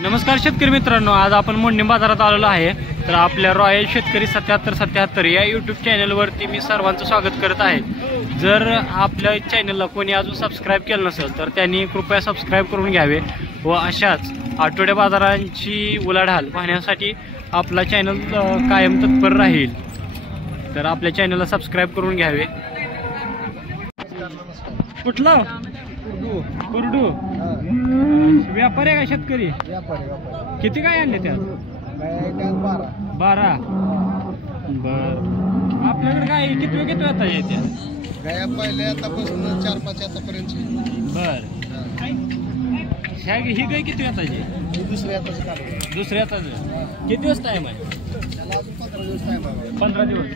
नमस्कार शेतकरी मित्रांनो, आज आपण मोडणी बाजारात आलेलो आहे। तर आपल्या रॉयल शेतकरी 7777 या यूट्यूब चॅनलवरती मी सर्वांचं स्वागत करत आहे। जर आपल्या चॅनलला कोणी अजून सबस्क्राईब केलं नसेल तर त्यांनी कृपया सबस्क्राईब करून घ्यावे व अशाच आठवड्या बाजारांची उलाढाल पाहण्यासाठी आपला चॅनल कायम तत्पर राहील। तर आपल्या चॅनलला सबस्क्राईब करून घ्यावे। कुठला कुरडू व्यापारी आहे का शेतकरी? किती काय आणले त्यात? 12। बर, आपल्याकडे काय किती येता येते? गाया पहिले आतापासून 4-5 आतापर्यंत। बर, ही गाय किती येताची? दुसऱ्या आताच काढली। दुसऱ्या आताच किती दिवस टाइम आहे? त्याला अजून 15 दिवस टाइम आहे। 15 दिवस।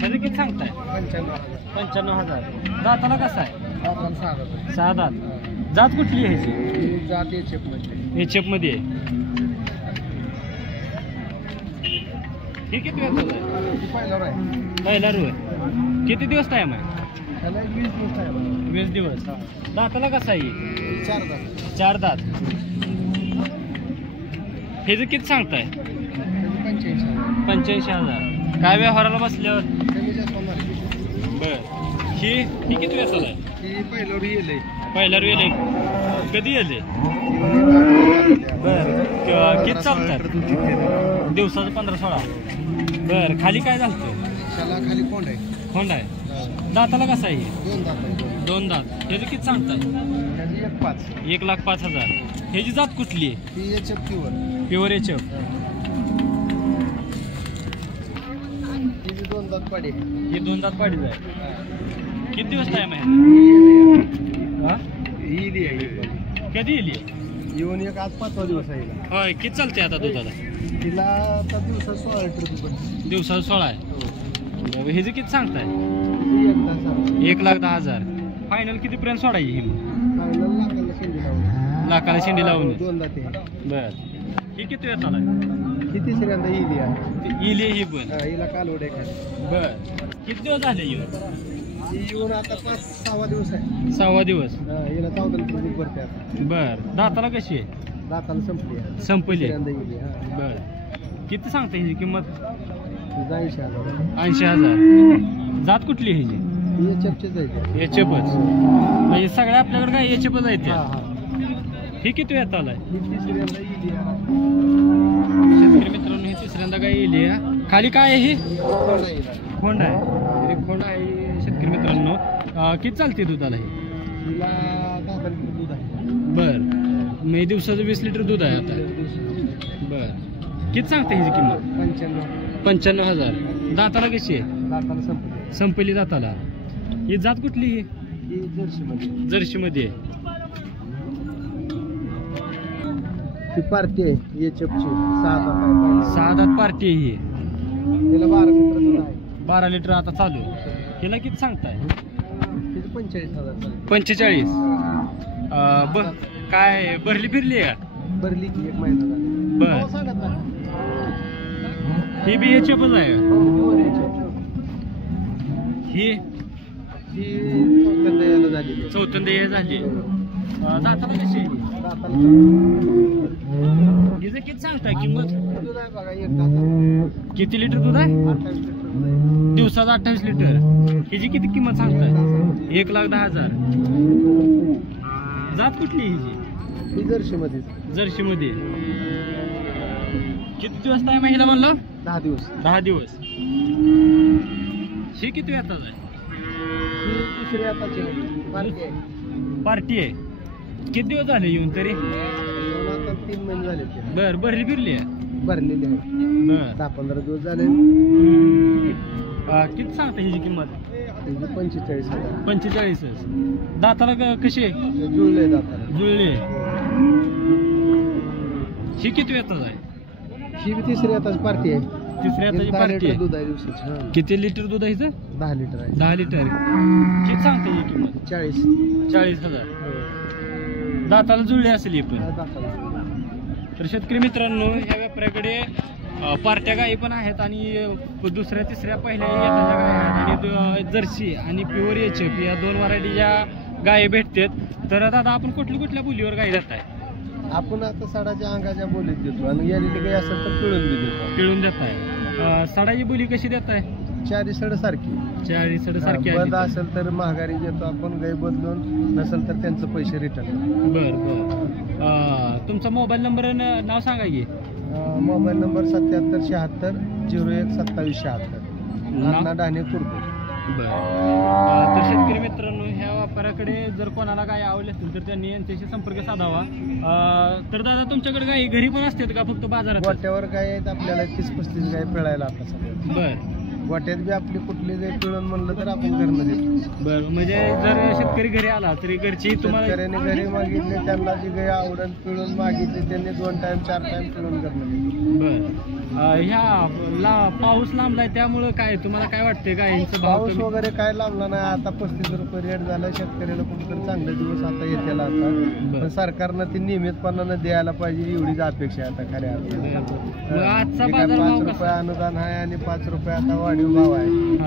त्याचे किती सांगताय? 95,000। दाताला कसा आहे? 6 दात। जात कुठली आहे ह्याची? जात एचएफ मध्ये आहे। हे किती वेळ आहे? पहिला रू आहे। किती दिवस टाइम आहे? त्याला 20 दिवस टाइम आहे। 20 दिवस। दाताला कसा आहे? 4 दात। हे जे किती सांगताय? 85,000। काय व्यवहाराला बसल्यावर? बर, ही किती वेळ आहे? पहिल्यावर येईल। पहिल्यावर येईल। कधी येते? बर, किती चालतात? दिवसाचं 15-16। बर, खाली काय झालं? त्याला खाली कोंड आहे। कोंड आहे। दाताला कसा आहे? 2 दात। ह्याची किती सांगताय? 1,05,000। ह्याची जात कुठली आहे? Pure HF. ही 2 दात पाडी। ही 2 दात पाडीच आहे। किती दिवस टाइम आहे? कधी येईल? येऊन एक आज 5वा दिवस आहे। होय, किती चालते आता दुधाला? तिला आता दिवसात 16 लिटर दूध। दिवसाला 16 आहे। ह्याचे किती सांगताय? 1,10,000। फायनल किती पर्यंत सोडायची ही? लाखाला शेंडी लावून 2 दाते। बर, ही किती वेळ चालाय? ही तिसऱ्यांदा इली ही पण हिला कालवड आहे। बर, किती दिवस झाले येऊन? येऊन आता 5-6वा दिवस आहे। 6वा दिवस। हिला 14 लिटर दूध भरते आता। बर, दाताला कशी आहे? दाताला संपली। बर, किती सांगता ह्याची किंमत? 80,000। जात कुठली ह्याची? एचएफच। म्हणजे सगळ्या आपल्याकडे काय एचएफच आहे त्या? ही किती वेळ आलाय? शेतकरी मित्रांनो, ही तिसऱ्यांदा काय येईल। खाली काय आहे? ही खोंड आहे। खोंड आहे शेतकरी मित्रांनो। किती चालते दुधाला? ही 10 लिटर दूध आहे। बर, मी दिवसाचं 20 लिटर दूध आहे आता। बर, किती सांगते ह्याची किंमत? 95,000। दाताला कशी आहे? दाताला संपली दाताला। ही जात कुठली? ही जर्सी मध्ये आहे। ती पार्टी आहे एचएफची। 6 दात पार्टी आहे ही। तिला 12 लिटर दूध आहे। 12 लिटर आता चालू। हिला किती सांगताय? 45,000। 45। काय भरली फिरली आहे का? भरली की 1 महिना झाला। बर, ही बी एचएफच आहे। ही चौथ्यांदा ये झाली। दाताला कशी? हिचं किती सांगताय किंमत? किती लिटर दूध आहे? 28 लिटर। दिवसाचं 28 लिटर। हिची किती किंमत सांगताय? 1,10,000। जात कुठली हिची? जर्सी मध्ये। किती दिवस टाइम आहे हिला म्हणलं? 10 दिवस। 10 दिवस। ही किती येतात आहे? दुसऱ्या आताची पार्टी आहे। किती दिवस झाले येऊन तरी? आता 3 महिने झाले। बर, भरली फिरली आहे? भरलेली आहे। बर, 10-15 दिवस झाले। किती सांगता ह्याची किंमत? 45,000। 45। दाताला कशी आहे? जुळले दाताला। जुळली। ही किती येतात आहे? ही तिसरी आताच पार्टी आहे। तिसऱ्या आताची पार्टी आहे। दूध आहे दिवसाचं। किती लिटर दूध आहे हिचं? 10 लिटर आहे। 10 लिटर। किती सांगते ही किंमत? 40,000। दाताला जुळली असेल ही पण। दाताला। तर शेतकरी मित्रांनो, ह्या व्यापाऱ्याकडे पार्ट्या गायी पण आहेत आणि दुसऱ्या तिसऱ्या पहिल्या येताच्या गायी आहेत आणि जर्सी आणि प्युअर एचएफ या 2 व्हरायटी ज्या गायी भेटतात। तर दादा आपण कुठल्या बोलीवर गायी जात आहे? आपण आता सडाच्या अंगाच्या बोलीत देतो आणि गेलेली काही असेल तर पिळून बी देतो. पिळून देताय. सडाची बोली कशी देताय? चारी सड सारखी. चारी सड सारखी बंद असेल तर महागारी देतो आपण, गाई बदलून नसेल तर त्यांचं पैसे रिटर्न. बर बर. तुमचा मोबाईल नंबर नाव सांगा की. Mobile number 7776 01 27 76. नाना डाणे कुरकुर. बरं. तर शेतकरी मित्रांनो, ह्या व्यापाऱ्याकडे जर कोणाला गाय आवडली असतील तर त्यांनी यांच्याशी संपर्क साधावा. तर दादा तुमच्याकडे गाय घरी पण असतात का फक्त बाजारात? गोट्यावर गाय आहेत आपल्याला 30-35 गाय पिळायला आता सगळं. बर. गोट्यात बी आपली कुठली गाय पिळून म्हणलं तर आपण घरनं देतो. बरं. म्हणजे जर शेतकरी घरी आला तरी घरची तुम्हाला शेतकऱ्याने घरी मागितले, त्यांना जी गाय आवडून पिळून मागितली त्यांनी 2 टाइम 4 टाइम पिळून घरनं देतो. बर. ह्या पाऊस लांबलाय त्यामुळं काय तुम्हाला काय वाटते गायींचं भाव पाऊस वगैरे काय लावला नाही. आता 35 रुपये रेट झाला. शेतकऱ्याला कुठेतरी चांगले दिवस आता येतेला आता. पण सरकारनं ती नियमितपणानं द्यायला पाहिजे एवढीच अपेक्षा आहे आता खऱ्या अर्थानं. आजचा जे काय बाजार 5 भाव रुपये कसा? अनुदान आहे आणि 5 रुपये आता वाढीव भाव आहे.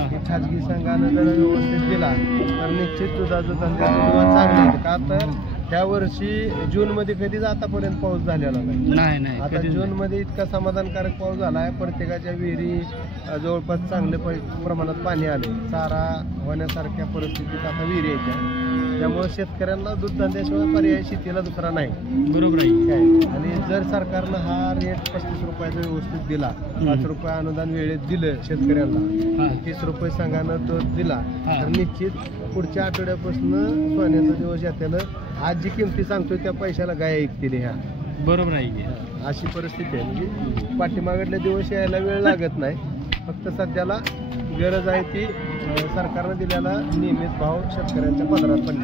हे खाजगी संघानं जर व्यवस्थित दिला तर निश्चित दुधाचं धंद्याचा चांगला आहे. का तर त्या वर्षी जून मध्ये कधीच आतापर्यंत पाऊस झालेला नाही. आता जून मध्ये इतका समाधानकारक पाऊस झाला आहे. प्रत्येकाच्या विहिरी जवळपास चांगले प्रमाणात पाणी आले. चारा होण्यासारख्या परिस्थितीत आता विहिरी यायच्या. त्यामुळे शेतकऱ्यांना दूध धंद्याशिवाय पर्याय शेतीला दुसरा नाही. बरोबर आहे काय. आणि जर सरकारनं हा रेट 35 रुपयाचा व्यवस्थित दिला, 5 रुपये अनुदान वेळेत दिलं शेतकऱ्यांना, 30 रुपये संघानं दूध दिला तर निश्चित पुढच्या आठवड्यापासून सोन्याचा दिवस येत्याला आज जी किमती सांगतोय त्या पैशाला गाय ऐकतील. ह्या बरोबर आहे. अशी परिस्थिती आहे. म्हणजे पाठीमागडले दिवस यायला वेळ लागत नाही. फक्त सध्याला गरज आहे ती सरकारनं दिलेला नियमित भाव शेतकऱ्यांच्या पदरात पण.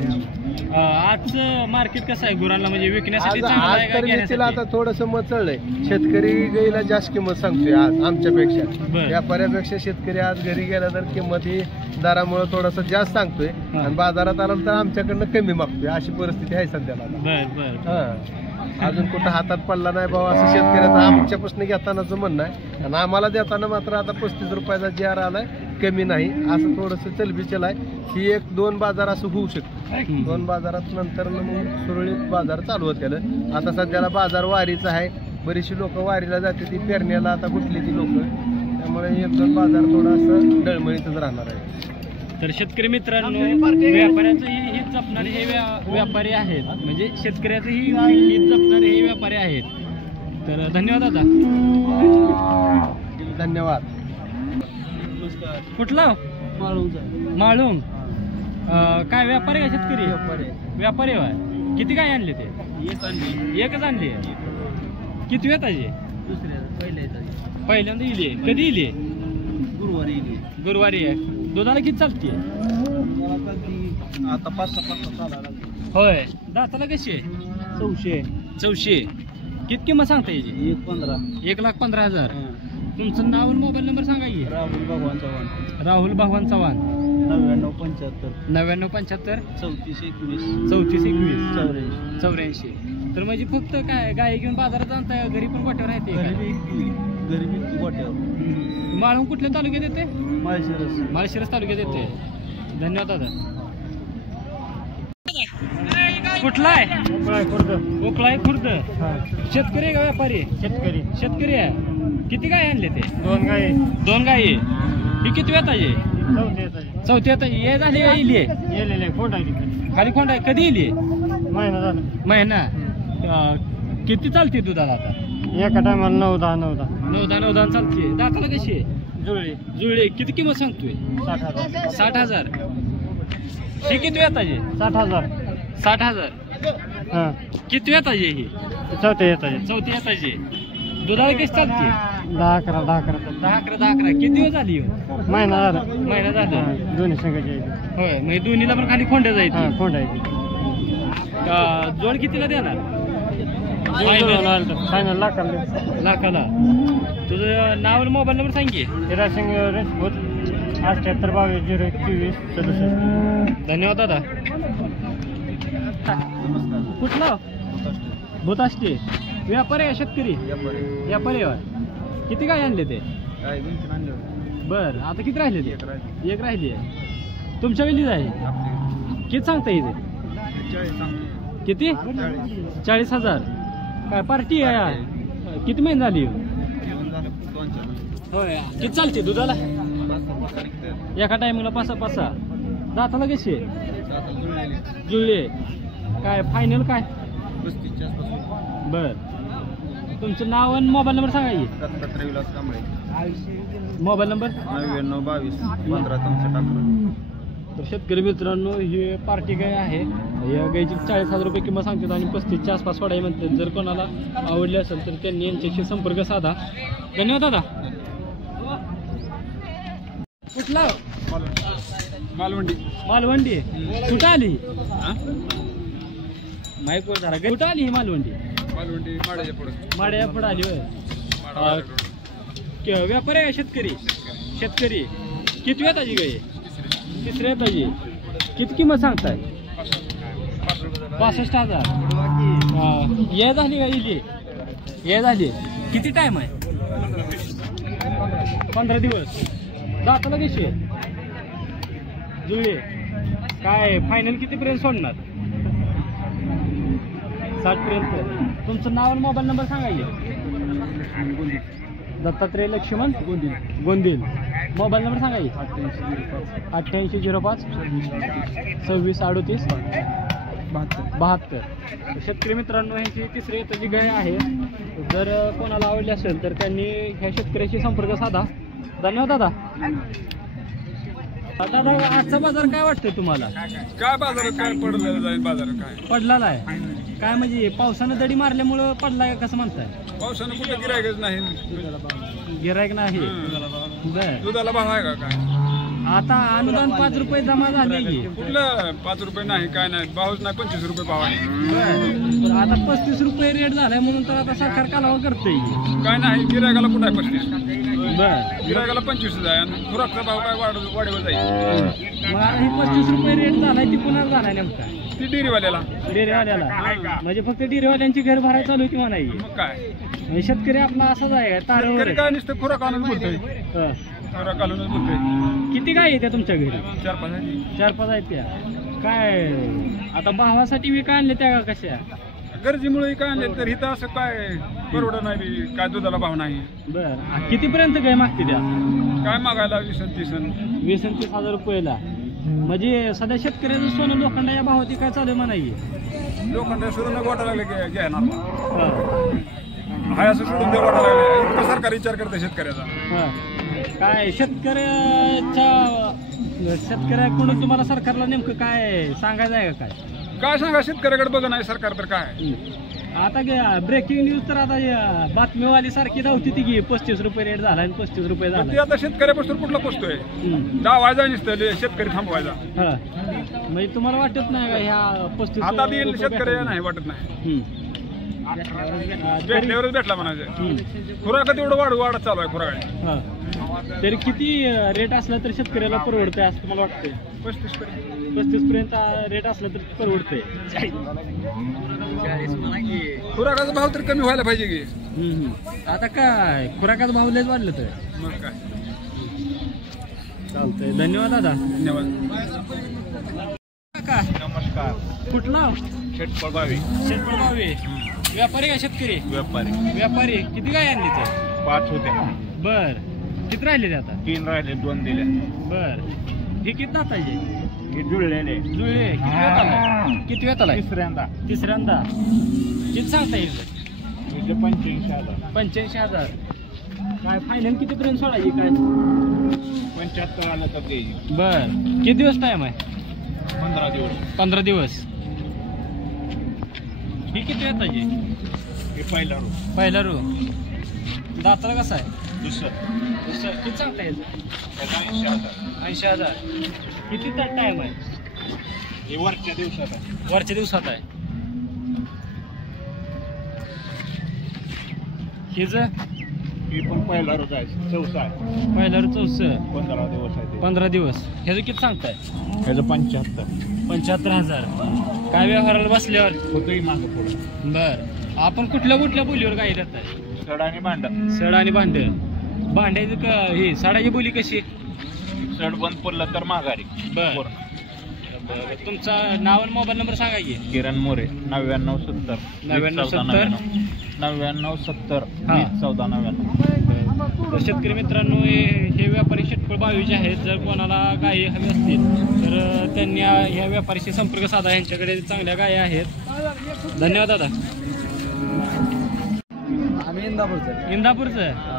आज मार्केट कसं आहे गुरांना, म्हणजे विकण्यासाठी आज तर नीतीला आता थोडंसं मचळलंय. शेतकरी गाईला जास्त किंमत सांगतोय आज आमच्यापेक्षा. व्यापाऱ्यापेक्षा शेतकरी आज घरी गेला तर किंमत ही दरामुळे थोडंसं जास्त सांगतोय आणि बाजारात आला तर आमच्याकडनं कमी मागतोय. अशी परिस्थिती आहे सध्याला. अजून कुठं हातात पडला नाही भाऊ असं शेतकऱ्याचं आमच्यापासून घेतानाच म्हणणं आहे. आणि आम्हाला देताना मात्र आता 35 रुपयाचा JR आलाय, कमी नाही. असं थोडंसं चलबिचल आहे. ही 1-2 बाजार असं होऊ शकतं. 2 बाजारात नंतर मग सुरळीत बाजार चालू होते. आता सध्याला बाजार वारीचा आहे. बरीचशी लोक वारीला जाते ती पेरण्याला आता कुठली ती लोक. त्यामुळे 1-2 बाजार थोडासा डळमळीतच राहणार आहे. तर शेतकरी मित्रांनो, व्यापाऱ्याचंही हित जपणारे हे व्यापारी आहेत. म्हणजे शेतकऱ्याचंही हित जपणारे हे व्यापारी आहेत. तर धन्यवाद दादा. धन्यवाद. कुठला? माळून. काय व्यापारी का शेतकरी? व्यापारी आहे. किती काय आणले ते? एकच आणली. किती वेताचे? पहिल्यांदा इली. कधी इली? गुरुवारी आहे. दुधाला किती चालते? आता 5-6 चालला. होय. दाताला कशी आहे? 400. किती किंमत सांगता याची? 1,15,000. तुमचं नाव आणि मोबाईल नंबर सांगा की. राहुल भगवान चव्हाण. 9975 3421 84. तर म्हणजे फक्त काय गाय घेऊन बाजारात आणताय? घरी पण गोट्यावर राहते? गरीबी गोट्यावर. माळून कुठल्या तालुक्यात येते? माळशिरस तालुक्यात येते. धन्यवाद दादा. कुठला आहे? कोकळा आहे खुर्द. शेतकरी आहे का व्यापारी? शेतकरी आहे. किती गाय आणले ते? 2 गायी. ही किती वेताची? 4थी येताची. ये झाली का? इली खाली खोंड आहे. कधी इली? महिना. किती चालते दुधाला आता? एका टायमाला 9-10 चालते. दाताला कशी आहे? जुळले. किती किंमत सांगतोय? 60,000. ही किती येताची? 60,000. किती येताची ही? 4थी येताची. दुधाला कशी चालते? 10-11. किती दिवस झाली? महिना झाला. दोन्ही संघाची. होय. म्हणजे दोन्हीला पण खाली खोंड्या जायची. जोड कितीला देणार? लाखाला. तुझं नाव आणि मोबाईल नंबर सांग की. 78-22-0-24-67. धन्यवाद दादा. कुठला? भूताष्टी. व्यापारी आहे शेतकरी? व्यापारी आहे. किती काय आणले ते? बर. आता किती राहिले ते? एक राहिली आहे. तुमच्या वेळीच आहे. किती सांगता इथे? किती? 40,000. काय पार्टी आहे? किती महिने झाली? होय. किती चालते दुधाला? एका टायमिंगला 5-5 दाताला कशी जुळले? काय फायनल काय? बर. तुमचं नाव आणि मोबाईल नंबर सांगा की. Mobile number 9922156411. तर शेतकरी मित्रांनो, ही पार्टी गाय आहे. या गायची 40,000 रुपये किंमत सांगतात आणि 35च्या आसपास सोडाई म्हणतात. जर कोणाला आवडली असेल तर त्यांनी यांच्याशी संपर्क साधा. धन्यवाद दादा. कुठला? मालवंडी. मालवंडी कुठं आली? माईक वर जरा. कुठं आली ही मालवंडी? माड्या पुढे आली होय. व्यापारी आहे? शेतकरी. शेतकरी. किती वेताची गाय? तिसऱ्या येताची. किती किंमत सांगताय? 65,000. ये झाली का? इली ये झाली. किती टाइम आहे? 15 दिवस. दाताला कशी आहे? जुळे. काय फायनल कितीपर्यंत सोडणार? 60 पर्यंत. तुमचं नाव आणि मोबाईल नंबर सांगा की. दत्तात्रय लक्ष्मण गोंदिल. मोबाईल नंबर सांगा की. 8805 2638 72. शेतकरी मित्रांनो, ह्यांची तिसरी येताची गाय आहे. जर कोणाला आवडली असेल तर त्यांनी ह्या शेतकऱ्याशी संपर्क साधा. धन्यवाद दादा. दादा, आजचा बाजार काय वाटतंय तुम्हाला? काय बाजारात काय पडलेलं जाईल? बाजारात काय पडलेला आहे? काय म्हणजे पावसानं दडी मारल्यामुळं पडलाय कसं म्हणताय? पावसानं कुठे गिरायकच नाही. गिरायक नाही. बर. दुधाला भाव आहे का काय? आता अनुदान 5 रुपये जमा झाले की. कुठलं 5 रुपये नाही, काय नाही. भावच नाही. 25 रुपये भाव आहे. बर. आता 35 रुपये रेट झालाय म्हणून तर आता सरकार कालावा करतंय. काय नाही, गिरायकाला कुठं आहे 35? बर. गिरायकाला 25 आहे आणि खुराकचा भाव काय वाढवत जाईल. मग आता हे 35 रुपये रेट झालाय ती कुणाला झालाय नेमका? ती डेअरीवाल्याला. डेअरीवाल्याला. म्हणजे फक्त डेअरीवाल्यांची घर भरायला चालू आहे किंवा नाही? मग काय, म्हणजे शेतकरी आपला असाच आहे का? तारावर काय नुसतं खुराक आणून बोलतोय. खुराक आणूनच बोलतोय. किती गाय येत्या तुमच्या घरी? 4-5 आहे. 4-5 आहेत त्या. काय आता भावासाठी मी काय आणले त्या का कशा? गरजेमुळे काय आणले तर इथं असं काय परवडत नाही. काय दुधाला भाव नाही. बर. कितीपर्यंत गाय मागते त्या? काय मागायला 20-30,000 रुपयाला. म्हणजे सध्या शेतकऱ्याचं सोनं लोखंड या भावाती काय चालू आहे म्हणाई? लोखंड सोडून वाटा लागले घेणार हाय असं सोडून ते वाटा लागले. इतकं सरकार विचार करते शेतकऱ्याचा. काय शेतकऱ्याकडून तुम्हाला सरकारला नेमकं काय सांगायचं आहे का? काय सांगा, शेतकऱ्याकडे बघ नाही सरकार तर काय. आता ब्रेकिंग न्यूज तर आता बातमीवाली सारखी धावती ती की 35 रुपये रेट झाला आणि 35 रुपये झाला. ते आता शेतकऱ्यापासून कुठला पोचतोय? डावायचा नुसतं शेतकरी थांबवायचा. म्हणजे तुम्हाला वाटत नाही का ह्या 35? आता देईल शेतकरी नाही वाटत नाही. भेटल्यावरच भेटला म्हणायचं. खुराक तेवढं वाढत चालू आहे खुराक. तरी किती रेट असला तर शेतकऱ्याला परवडतंय असं तुम्हाला वाटतंय? 35 पर्यंत रेट असला तर परवडतंय. खुराकाचा भाव तर कमी व्हायला पाहिजे की. आता काय खुराकाचा भाव लयच वाढलं तर मग काय. चालतंय. धन्यवाद दादा. धन्यवाद. नमस्कार. कुठला? शेटपळगावी. शेटपळगावी. व्यापारी का शेतकरी? व्यापारी. किती गाय आणली तर? 5 होते. बर. किती राहिले ते आता? 3 राहिले, 2 दिले. बर. हे किती दाताचे? हे जुळलेले. जुळले. किती वेळ आला? तिसऱ्यांदा. किती सांगता येईल? 85,000. काय फायनल कितीपर्यंत सोडायची काय? 75 आलं तर ते. बर. किती दिवस टाइम आहे? 15 दिवस. 15 दिवस. ही किती वेताची? हे पहिला रू. दाताला कसा आहे? दुसरं. किती सांगता येईल? 80,000. किती टाइम आहे? हे वरच्या दिवसात आहे. वरच्या दिवसात आहे. हिज ही पण पहिला रोज आहे. 14 आहे. पहिला रू 14. 15 दिवस आहे. 15 दिवस. ह्याचं किती सांगताय? ह्याचं 75. 75,000. काय व्यवहाराला बसल्यावर होतोही मागं पुढं. बर. आपण कुठल्या बोलीवर गाई देताय? सड आणि भांड. सड आणि भांड. भांड्याची ही साडाची बोली कशी? सड बंद पडलं तर माघारी. बर. तुमचा नाव आणि मोबाईल नंबर सांगा की. किरण मोरे 9970 9970 9970 हा. 1499. तर शेतकरी मित्रांनो हे व्यापारी शेटफळ बावीचे आहेत. जर कोणाला गायी हवी असतील तर त्यांनी ह्या व्यापारीशी संपर्क साधा. यांच्याकडे चांगल्या गायी आहेत. धन्यवाद दादा. आम्ही इंदापूरचं. इंदापूरचं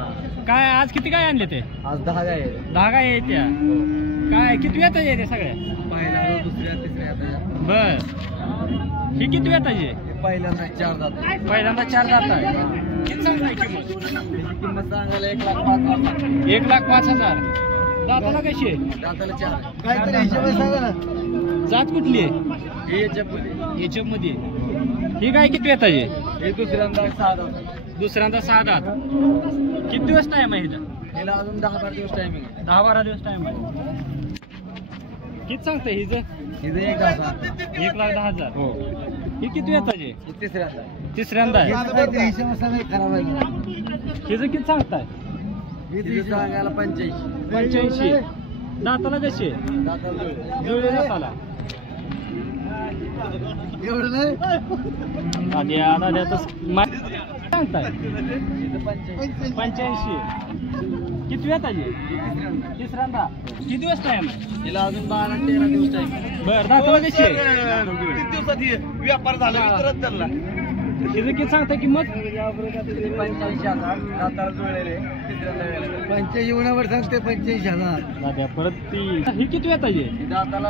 काय आज किती गाय आणले ते? आज 10 गाय आहेत. 10 गाय आहेत त्या. काय किती वेताचे आहे ते सगळ्या? पहिल्या दुसऱ्या तिसऱ्या बर. ही किती वेताची आहे? पहिल्यांदा 4 दात. पहिल्यांदा 4 दात आहे. किती सांगताय किंमत? किंमत सांगायला 1,05,000. 1,05,000. दाताला कशी आहे? दाताला 4. काहीतरी हिशोबाने सांगा ना. जात कुठली आहे? हे याच्यामध्ये. याच्या मध्ये ही गाय किती वेताची आहे? हे दुसऱ्यांदा 6 दात. दुसऱ्यांदा 6 दात. किती दिवस टाइम आहे हिला? हिला अजून 10-12 दिवस टायमिंग आहे. 10-12 दिवस टाइम आहे. किती सांगताय हिचं? हिचं 1,10,000. 1,10,000. हो. ही किती वेताची? तिसऱ्यांदा. तिसऱ्यांदा आहे. हिशोब सांगा खराब आहे. हिचं किती सांगताय? हिचं सांगायला 85. 85. दाताला कशी आहे? दाताला जुळले दाताला. एवढं नाही. दाद्या सांगताय? 85. किती वेताची? तिसऱ्यांदा. किती दिवस टाइम आहे? हिला अजून 12-13 दिवस टाइम आहे. बरं. दाताला कशी आहे? किती दिवसात व्यापार झाला विचारत चालला. हिचं किती सांगताय किंमत? 85,000. दाताला जुळलेले. तिसऱ्यांदा 85 उन्हावर सांगते 85,000. दाद्या परत ती ही किती वेताची आहे? दाताला